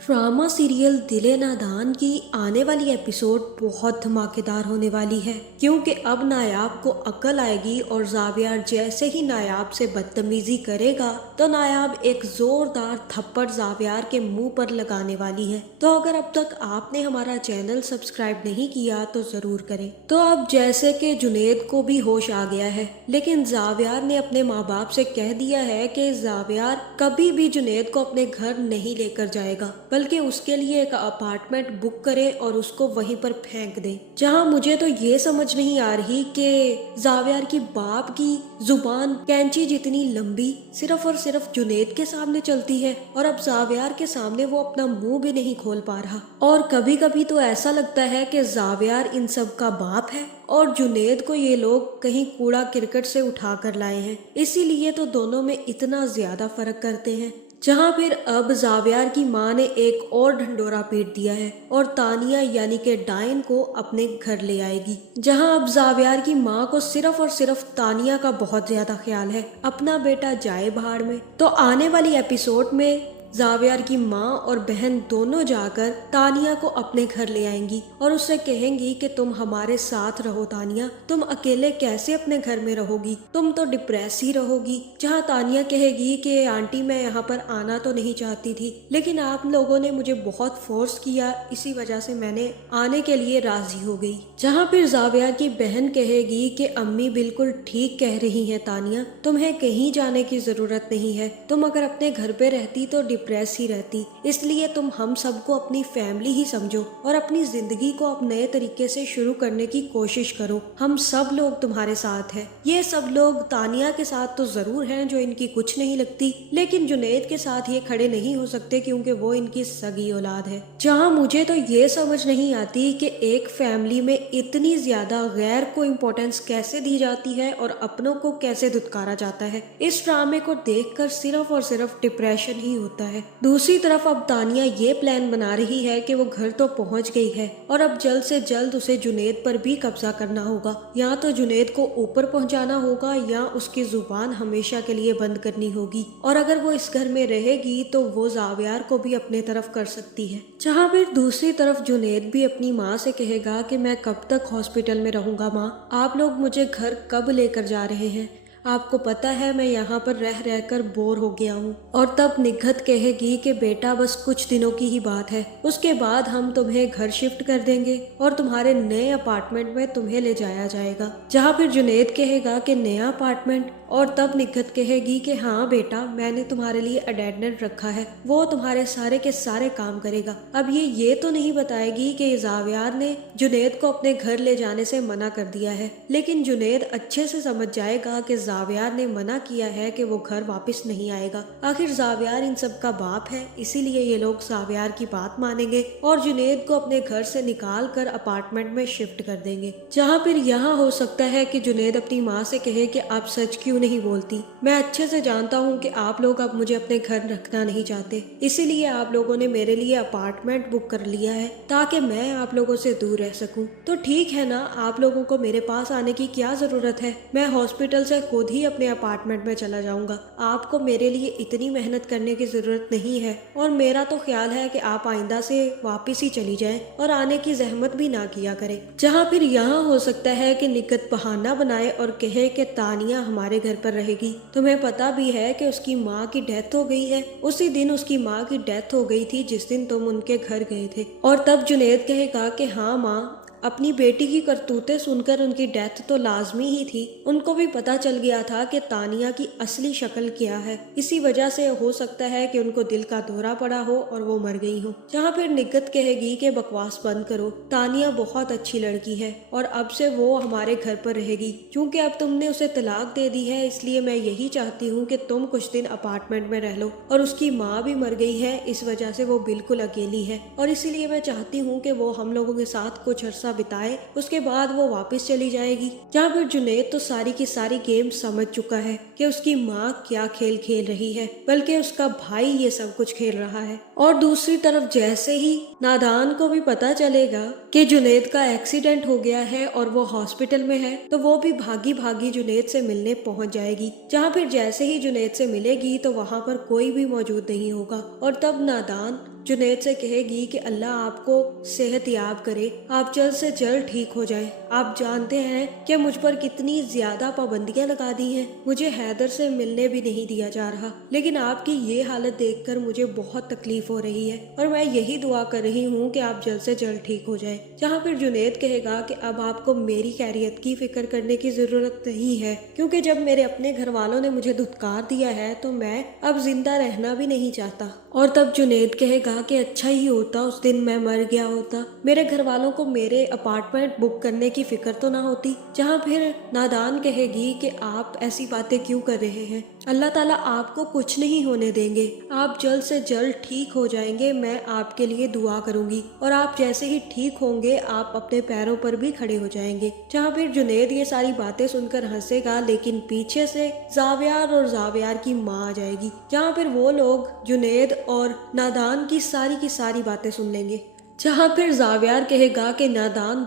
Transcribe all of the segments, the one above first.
Drama serial दिले नादान की आने वाली एपिसोड बहुत धमाकेदार होने वाली है, क्योंकि अब नायाब को अक्ल आएगी और जावियार जैसे ही नायाब से बदतमीजी करेगा तो नायाब एक जोरदार थप्पड़ जावियार के मुंह पर लगाने वाली है। तो अगर अब तक आपने हमारा चैनल सब्सक्राइब नहीं किया तो जरूर करें। तो अब जैसे कि जुनेद को भी होश आ गया है, लेकिन जावियार ने अपने माँ बाप से कह दिया है कि जावियार कभी भी जुनेद को अपने घर नहीं लेकर जाएगा, बल्कि उसके लिए एक अपार्टमेंट बुक करे और उसको वहीं पर फेंक दे। जहां मुझे तो ये समझ नहीं आ रही कि जावियार की बाप की जुबान कैंची जितनी लंबी सिर्फ और सिर्फ जुनेद के सामने चलती है, और अब जावियार के सामने वो अपना मुंह भी नहीं खोल पा रहा। और कभी कभी तो ऐसा लगता है कि जावियार इन सब का बाप है और जुनेद को ये लोग कहीं कूड़ा क्रिकेट से उठा कर लाए हैं, इसीलिए तो दोनों में इतना ज्यादा फर्क करते हैं। जहां फिर अब जावियार की माँ ने एक और ढंडोरा पीट दिया है और तानिया यानी कि डायन को अपने घर ले आएगी। जहां अब जावियार की माँ को सिर्फ और सिर्फ तानिया का बहुत ज्यादा ख्याल है, अपना बेटा जाए भाड़ में। तो आने वाली एपिसोड में जावियार की माँ और बहन दोनों जाकर तानिया को अपने घर ले आएंगी और उससे कहेंगी कि तुम हमारे साथ रहो तानिया, तुम अकेले कैसे अपने घर में रहोगी, तुम तो डिप्रेस ही रहोगी। जहाँ तानिया कहेगी कि आंटी मैं यहाँ पर आना तो नहीं चाहती थी, लेकिन आप लोगों ने मुझे बहुत फोर्स किया, इसी वजह से मैंने आने के लिए राजी हो गई। जहाँ फिर जावियार की बहन कहेगी कि अम्मी बिल्कुल ठीक कह रही है तानिया, तुम्हें कहीं जाने की जरूरत नहीं है, तुम अगर अपने घर पे रहती तो डिप्रेस ही रहती, इसलिए तुम हम सबको अपनी फैमिली ही समझो और अपनी जिंदगी को अब नए तरीके से शुरू करने की कोशिश करो। हम सब लोग तुम्हारे साथ हैं। ये सब लोग तानिया के साथ तो जरूर हैं जो इनकी कुछ नहीं लगती, लेकिन जुनेद के साथ ये खड़े नहीं हो सकते क्योंकि वो इनकी सगी औलाद है। जहाँ मुझे तो ये समझ नहीं आती कि एक फैमिली में इतनी ज्यादा गैर को इम्पोर्टेंस कैसे दी जाती है और अपनों को कैसे धुतकारा जाता है। इस ड्रामे को देखकर सिर्फ और सिर्फ डिप्रेशन ही होता है। दूसरी तरफ अब तानिया ये प्लान बना रही है कि वो घर तो पहुंच गई है और अब जल्द से जल्द उसे जुनेद पर भी कब्जा करना होगा। या तो जुनेद को ऊपर पहुंचाना होगा या उसकी जुबान हमेशा के लिए बंद करनी होगी, और अगर वो इस घर में रहेगी तो वो जावियार को भी अपने तरफ कर सकती है। जहाँ फिर दूसरी तरफ जुनेद भी अपनी माँ से कहेगा कि मैं कब तक हॉस्पिटल में रहूंगा माँ, आप लोग मुझे घर कब लेकर जा रहे हैं, आपको पता है मैं यहाँ पर रह रहकर बोर हो गया हूँ। और तब निघत कहेगी कि बेटा बस कुछ दिनों की ही बात है, उसके बाद हम तुम्हें घर शिफ्ट कर देंगे और तुम्हारे नए अपार्टमेंट में तुम्हें ले जाया जाएगा। जहाँ फिर जुनेद कहेगा कि नया अपार्टमेंट, और तब निघत कहेगी कि हाँ बेटा मैंने तुम्हारे लिए अटेंडेंट रखा है, वो तुम्हारे सारे के सारे काम करेगा। अब ये तो नहीं बताएगी कि जावियार ने जुनेद को अपने घर ले जाने से मना कर दिया है, लेकिन जुनेद अच्छे से समझ जाएगा कि जावियार ने मना किया है कि वो घर वापस नहीं आएगा। आखिर जावियार इन सब का बाप है, इसीलिए ये लोग जावियार की बात मानेंगे और जुनेद को अपने घर से निकाल कर अपार्टमेंट में शिफ्ट कर देंगे। जहाँ फिर यहाँ हो सकता है कि जुनेद अपनी माँ से कहे कि आप सच क्यों नहीं बोलती, मैं अच्छे से जानता हूँ कि आप लोग अब मुझे अपने घर रखना नहीं चाहते, इसीलिए आप लोगों ने मेरे लिए अपार्टमेंट बुक कर लिया है ताकि मैं आप लोगों से दूर रह सकूं। तो ठीक है ना, आप लोगों को मेरे पास आने की क्या जरूरत है, मैं हॉस्पिटल से खुद ही अपने अपार्टमेंट में चला जाऊंगा, आपको मेरे लिए इतनी मेहनत करने की जरूरत नहीं है। और मेरा तो ख्याल है कि आप आइंदा से वापिस ही चली जाएं और आने की जहमत भी ना किया करें। जहाँ फिर यहाँ हो सकता है कि निकत बहाना बनाए और कहे कि तानिया हमारे घर पर रहेगी, तुम्हें पता भी है कि उसकी माँ की डेथ हो गई है, उसी दिन उसकी माँ की डेथ हो गई थी जिस दिन तुम उनके घर गए थे। और तब जुनेद कहेगा कि हाँ माँ, अपनी बेटी की करतूतें सुनकर उनकी डेथ तो लाजमी ही थी, उनको भी पता चल गया था कि तानिया की असली शक्ल क्या है, इसी वजह से हो सकता है कि उनको दिल का दौरा पड़ा हो और वो मर गई हो। जहाँ फिर निगत कहेगी कि बकवास बंद करो, तानिया बहुत अच्छी लड़की है और अब से वो हमारे घर पर रहेगी, क्योंकि अब तुमने उसे तलाक दे दी है, इसलिए मैं यही चाहती हूँ कि तुम कुछ दिन अपार्टमेंट में रह लो, और उसकी माँ भी मर गई है, इस वजह से वो बिल्कुल अकेली है, और इसीलिए मैं चाहती हूँ कि वो हम लोगों के साथ कुछ अर्सा बिताए, उसके बाद वो वापस चली जाएगी। जहाँ पर जुनेद तो सारी की सारी गेम समझ चुका है कि उसकी माँ क्या खेल खेल रही है, बल्कि उसका भाई ये सब कुछ खेल रहा है। और दूसरी तरफ जैसे ही नादान को भी पता चलेगा कि जुनेद का एक्सीडेंट हो गया है और वो हॉस्पिटल में है, तो वो भी भागी भागी जुनेद से मिलने पहुंच जाएगी। जहाँ फिर जैसे ही जुनेद से मिलेगी तो वहाँ पर कोई भी मौजूद नहीं होगा, और तब नादान जुनैद से कहेगी कि अल्लाह आपको सेहत याब करे, आप जल्द से जल्द ठीक हो जाएं। आप जानते हैं कि मुझ पर कितनी ज्यादा पाबंदियां लगा दी हैं, मुझे हैदर से मिलने भी नहीं दिया जा रहा, लेकिन आपकी ये हालत देखकर मुझे बहुत तकलीफ हो रही है और मैं यही दुआ कर रही हूँ कि आप जल्द से जल्द ठीक हो जाएं। जहाँ फिर जुनैद कहेगा कि अब आपको मेरी खैरियत की फिक्र करने की जरूरत नहीं है, क्योंकि जब मेरे अपने घर वालों ने मुझे धुतकार दिया है तो मैं अब जिंदा रहना भी नहीं चाहता। और तब जुनैद कहेगा कि अच्छा ही होता उस दिन मैं मर गया होता, मेरे घर वालों को मेरे अपार्टमेंट बुक करने की फिक्र तो ना होती। जहाँ फिर नादान कहेगी कि आप ऐसी बातें क्यों कर रहे हैं, अल्लाह ताला आपको कुछ नहीं होने देंगे, आप जल्द से जल्द ठीक हो जाएंगे, मैं आपके लिए दुआ करूंगी और आप जैसे ही ठीक होंगे आप अपने पैरों पर भी खड़े हो जाएंगे। जहाँ फिर जुनैद ये सारी बातें सुनकर हंसेगा, लेकिन पीछे से जावियार और जावियार की माँ आ जाएगी। जहाँ फिर वो लोग जुनैद और नादान की सारी बातें सुन लेंगे। जहाँ फिर जावियार कहेगा कि नादान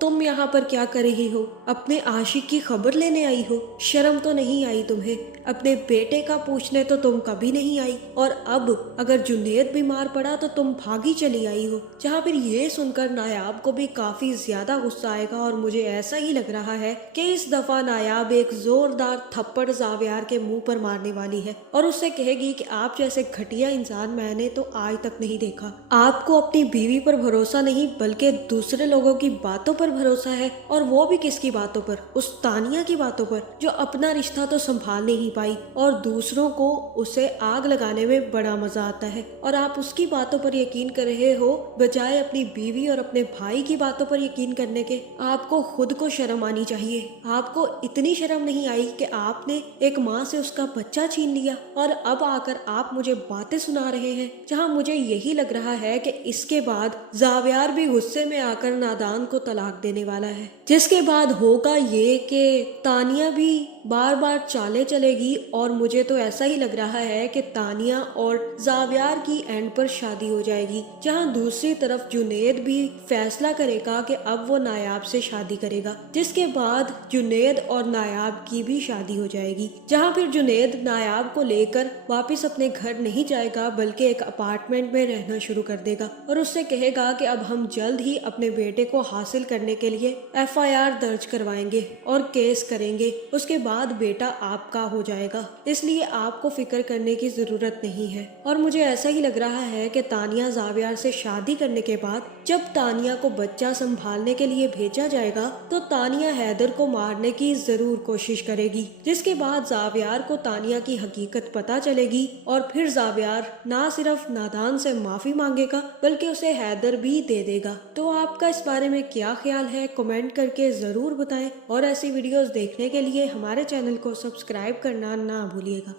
तुम यहाँ पर क्या कर रही हो, अपने आशिक की खबर लेने आई हो, शर्म तो नहीं आई तुम्हें, अपने बेटे का पूछने तो तुम कभी नहीं आई, और अब अगर जुनैद बीमार पड़ा तो तुम भागी चली आई हो। जहाँ फिर ये सुनकर नायाब को भी काफी ज्यादा गुस्सा आएगा और मुझे ऐसा ही लग रहा है कि इस दफा नायाब एक जोरदार थप्पड़ जावियार के मुंह पर मारने वाली है और उससे कहेगी कि आप जैसे घटिया इंसान मैंने तो आज तक नहीं देखा, आपको अपनी बीवी पर भरोसा नहीं बल्कि दूसरे लोगों की बातों पर भरोसा है, और वो भी किसकी बातों पर, उस तानिया की बातों पर जो अपना रिश्ता तो संभाल नहीं पाई और दूसरों को उसे आग लगाने में बड़ा मजा आता है, और आप उसकी बातों पर यकीन कर रहे हो बजाय अपनी बीवी और अपने भाई की बातों पर यकीन करने के। आपको खुद को शर्म आनी चाहिए, आपको इतनी शर्म नहीं आई कि आपने एक माँ से उसका बच्चा छीन लिया और अब आकर आप मुझे बातें सुना रहे हैं। जहाँ मुझे यही लग रहा है कि इसके बाद जावियार भी गुस्से में आकर नादान को तलाक देने वाला है, जिसके बाद होगा ये कि तानिया भी बार बार चाले चलेगी और मुझे तो ऐसा ही लग रहा है कि तानिया और जावियार की एंड पर शादी हो जाएगी। जहां दूसरी तरफ जुनैद भी फैसला करेगा कि अब वो नायाब से शादी करेगा, जिसके बाद जुनैद और नायाब की भी शादी हो जाएगी। जहां फिर जुनैद नायाब को लेकर वापस अपने घर नहीं जाएगा बल्कि एक अपार्टमेंट में रहना शुरू कर देगा और उससे कहेगा कि अब हम जल्द ही अपने बेटे को हासिल करने के लिए FIR दर्ज करवाएंगे और केस करेंगे, उसके बाद बेटा आपका हो जाएगा, इसलिए आपको फिक्र करने की जरूरत नहीं है। और मुझे ऐसा ही लग रहा है कि तानिया जावियार से शादी करने के बाद जब तानिया को बच्चा संभालने के लिए भेजा जाएगा तो तानिया हैदर को मारने की जरूर कोशिश करेगी, जिसके बाद जावियार को तानिया की हकीकत पता चलेगी और फिर जावियार ना सिर्फ नादान से माफी मांगेगा बल्कि उसे हैदर भी दे देगा। तो आपका इस बारे में क्या ख्याल है, कमेंट करके जरूर बताएं और ऐसी वीडियोस देखने के लिए हमारे चैनल को सब्सक्राइब करना ना भूलिएगा।